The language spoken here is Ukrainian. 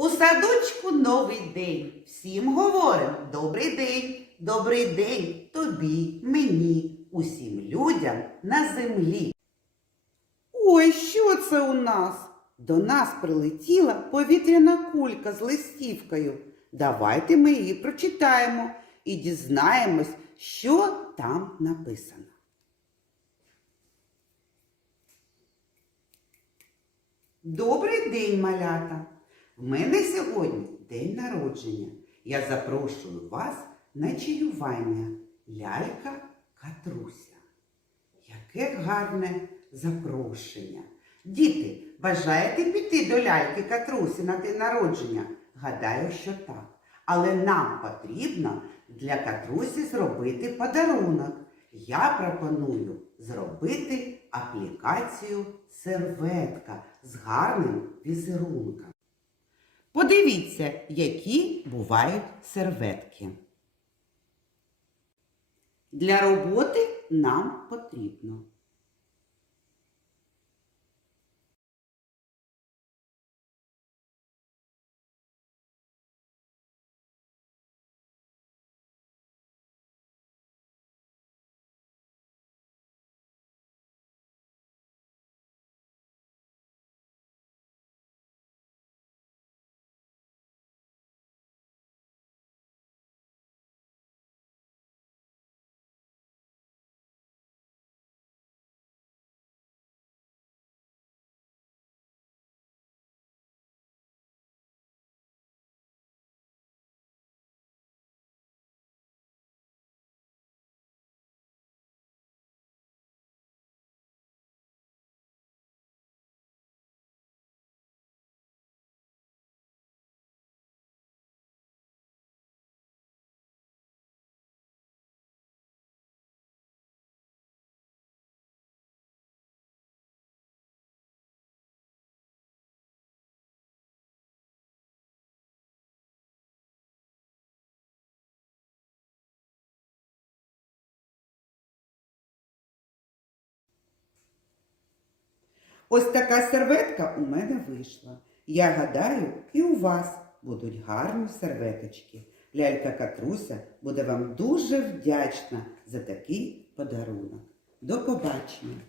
У садочку новий день. Всім говорим добрий день, добрий день тобі, мені, усім людям на землі. Ой, що це у нас? До нас прилетіла повітряна кулька з листівкою. Давайте ми її прочитаємо і дізнаємось, що там написано. Добрий день, малята! В мене сьогодні день народження. Я запрошую вас на чаювання лялька Катруся. Яке гарне запрошення. Діти, бажаєте піти до ляльки Катрусі на день народження? Гадаю, що так. Але нам потрібно для Катрусі зробити подарунок. Я пропоную зробити аплікацію серветка з гарним візерунком. Подивіться, які бувають серветки. Для роботи нам потрібно Ось така серветка у мене вийшла. Я гадаю, і у вас будуть гарні серветочки. Лялька Катруся буде вам дуже вдячна за такий подарунок. До побачення!